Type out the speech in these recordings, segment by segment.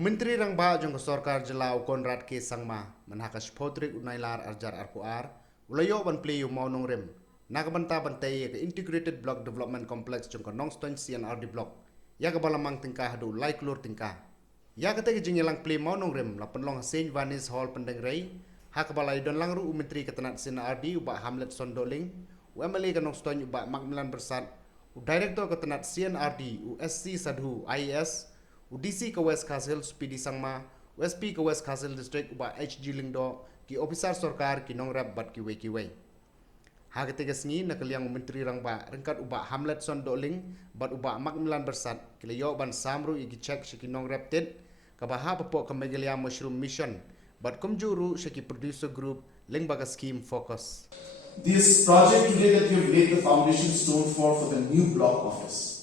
Menteri rang ba jong sarkar jelau Konrad K Sangma menhakas potrik unailar arjar arkuar ulayo ban pleyu maunong rem nakabanta bantai ke integrated block development complex jong konong ston CNRD block ya ke balamang tingkah hadu lai klur tingkah ya kata ke jingelang play maunong rem la penlong Saint Vanis Hall pendeng rei ha ke balai don langru Menteri ketenat CNRD ubak Hamlet Sondoling UMLA konong ston ubak Macmillan Bersat Director ketenat CNRD USC Sadhu IAS UDC ke West Castle PD Sangma, USP ke West Castle District ubah HG Lingdo ki officer sarkar ki nongrap bat ki wei. Ha ketiga sengi nakaliang menteri rangba rengkat ubah Hamlet Sondoling bat ubah Macmillan Bersat ki leyo ban samru igi check ki nongrap ted kabaha papok ke Megalia Mushroom Mission bat kumjuru ki producer group ling baga scheme focus. This project today that we have laid the foundation stone for the new block office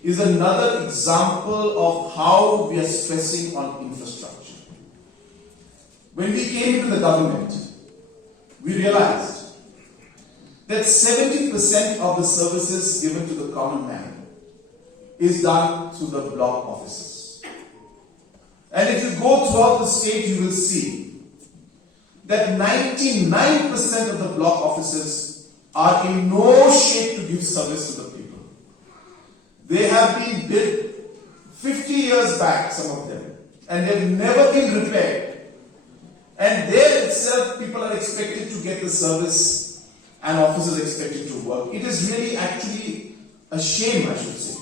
is another example of how we are stressing on infrastructure. When we came into the government, we realized that 70% of the services given to the common man is done through the block offices. And if you go throughout the state, you will see that 99% of the block offices are in no shape to give service to the people. They have been built 50 years back, some of them, and they've never been repaired. And there itself, people are expected to get the service and officers are expected to work. It is really actually a shame, I should say,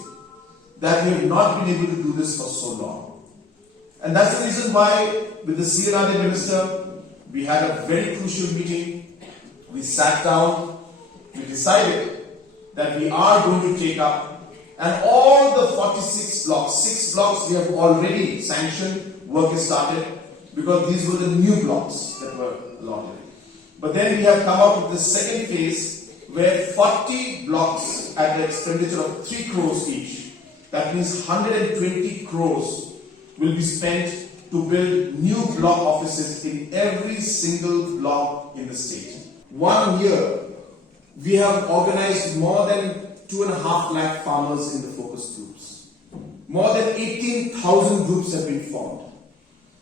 that we have not been able to do this for so long. And that's the reason why, with the CNRD Minister, we had a very crucial meeting. We sat down, we decided that we are going to take up and all the 46 blocks, 6 blocks we have already sanctioned, work is started because these were the new blocks that were allotted. But then we have come up with the second phase where 40 blocks at the expenditure of 3 crores each. That means 120 crores will be spent to build new block offices in every single block in the state. 1 year, we have organized more than 2.5 lakh farmers in the focus groups. More than 18,000 groups have been formed.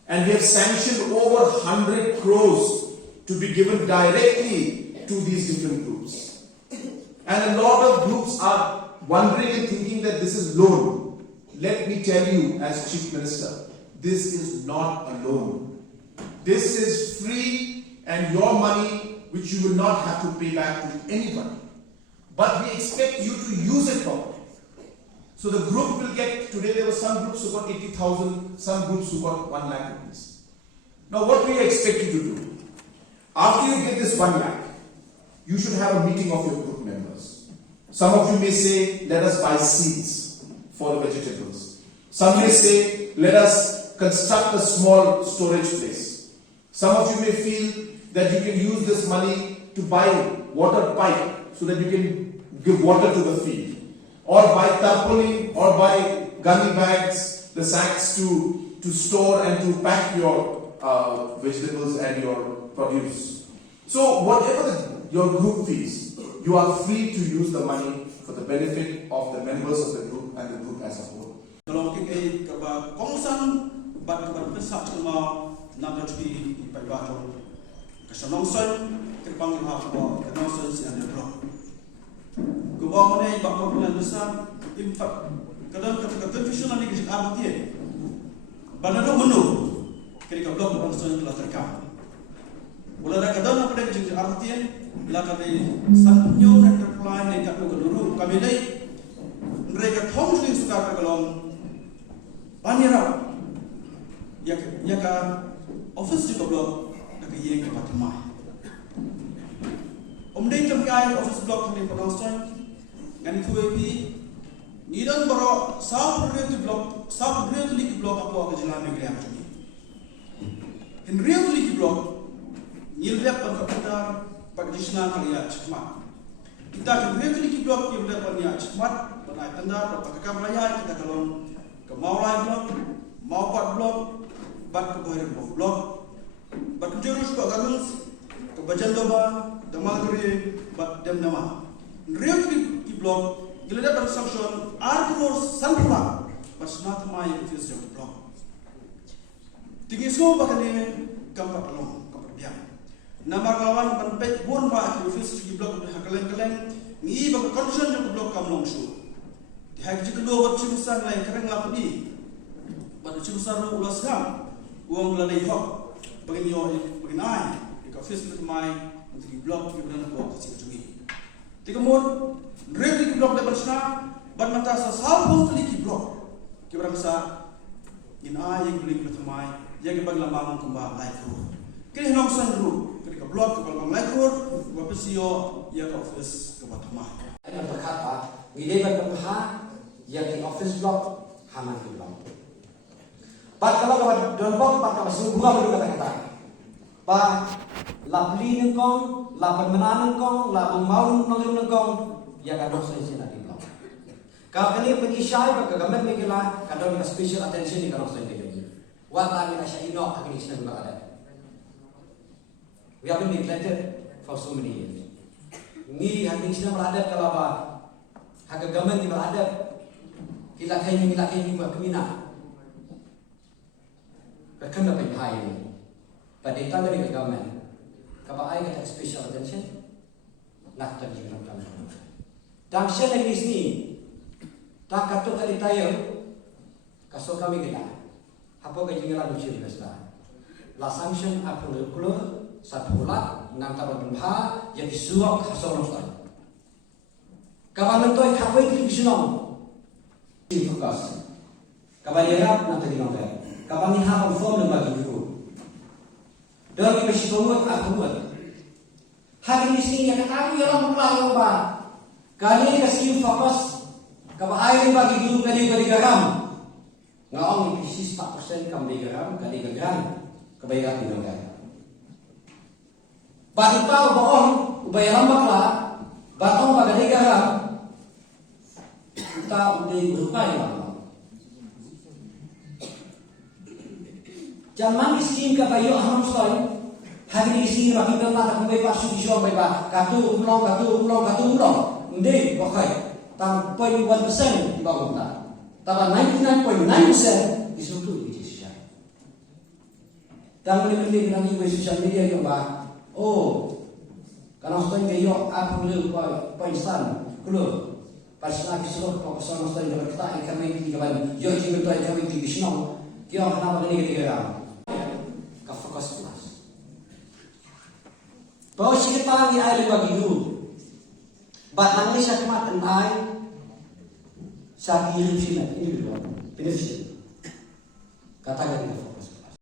And we have sanctioned over 100 crores to be given directly to these different groups. And a lot of groups are wondering and thinking that this is loan. Let me tell you as Chief Minister, this is not a loan. This is free and your money which you will not have to pay back to anybody. But we expect you to use it properly. So the group will get, today there were some groups who got 80,000, some groups who got 1 lakh rupees. Now what we expect you to do, after you get this 1 lakh, you should have a meeting of your group members. Some of you may say, let us buy seeds for the vegetables. Some may say, let us construct a small storage place. Some of you may feel that you can use this money to buy water pipe so that you can give water to the field, or buy tarpaulin, or buy gummy bags, the sacks to store and to pack your vegetables and your produce. So whatever your group feels, you are free to use the money for the benefit of the members of the group and the group as a whole. Gubang mana ibak mobilan besar impak kadang ketika confusion lagi kisah arti banana menu ketika blok bangsa telah terekam mula ada kadang apa yang kisah arti lah kami sanyo dan terpelayan yang tak dulu kami ini mereka thong sing suka kalong banira ya ka office juga blok nak yang ke Fatimah. Omdeng temkai office block ni penonton ngani kuepi nidan baro south realty block apa ke jalan negeri apa ni in realty block nilbiak pangkapitar pagdisna kaliya cekmat kita ke realty block yang berada pada cekmat pada tanda pagkakam raya kita kalau ke Maulai block Maupat block bat ke Bahir block bat ke Jurus ke Garus ke Bajandoba Damagari but dem nama. Realty block, gilada construction, article Sanpura, but not my office block. Tinggi semua bahkan ni kampat long, kampat biang. Nama kawan penpek bon ba ki office di blok de hakalen ni ba concern jo blok kam long shu. Di hak ji kelo wat chimusan lai kereng la pudi. Ba chimusan ru ulas gam. Uang la dai hok. Bagin yo bagin ai. Di office de mai di blok ki bran blok ci ci. Tiga mon ready ki blok de bersna ban mata sa sal bon ki blok. Ki bran sa in ai yang beli ke mai yang bagi lama kembang lai kur. Kini nong san ru ketika blok ke bang lai kur wapesio ya ke office ke batamai. Ada berkata, ini berkata yang di office block haman di blok. Pak kalau kawan don blok pak kalau semua baru kata-kata. Pak lapli nengkong, lapan menan nengkong, lapang mau nengkong, ya kan dosa di blok. Kalau kali pengisai bagi gambar megila, kadang kita special attention di kalau saya ini. Wata kita saya inok akan isna juga ada. We have been neglected for so many years. Ni hati isna berada kalau apa? Hak gambar di berada. Kita kaini buat kemina. Berkena penghai ini. Pada itu dari gambar. Kalau ayat kita special attention, nak terjun dalam. Dangsian lagi sini. Tak kata kali tayo, kaso kami kita. Apa kaji ngela lucu besta. La sanction apa lukulo satula nang taban ha yang disuap kaso nostal. Kawan mentoi kapoi klik sunong. Fokus. Kawan yerap nang tadi nongkai. Kawan ni ha form bagi dulu. Doi mesti buat aku buat. Hari ini sini yang aku yang mengelayo ba. Kali kasih fokus. Kabahayan bagi guru kali garam. Ngaong isi 4% kali garam kebaikan di negara. Bagi tahu bohong ubaya lambaklah batong bagi garam kita udah berupai lah. Jangan miskin kabayo hamam soy. Hari isi bagi kita tak boleh pasuk isu apa katu ulong. Ndai pakai. Tam 0.1% di bawah kita. Tapi 99.9% disuruh di sosial. Dan beli dengan di sosial media yang bah. Oh, kalau saya ngayo apa dulu paisan, kalau pas lagi suruh fokus saya dengan kita kami di kawan. Yo jiwa kita kami di bisno. Kyo kenapa ini kita ka fokus plus. Bawa kita ni ai bagi dulu. Batang ni siya kematan ay sa kiri sila ini dulu beneficial katakan itu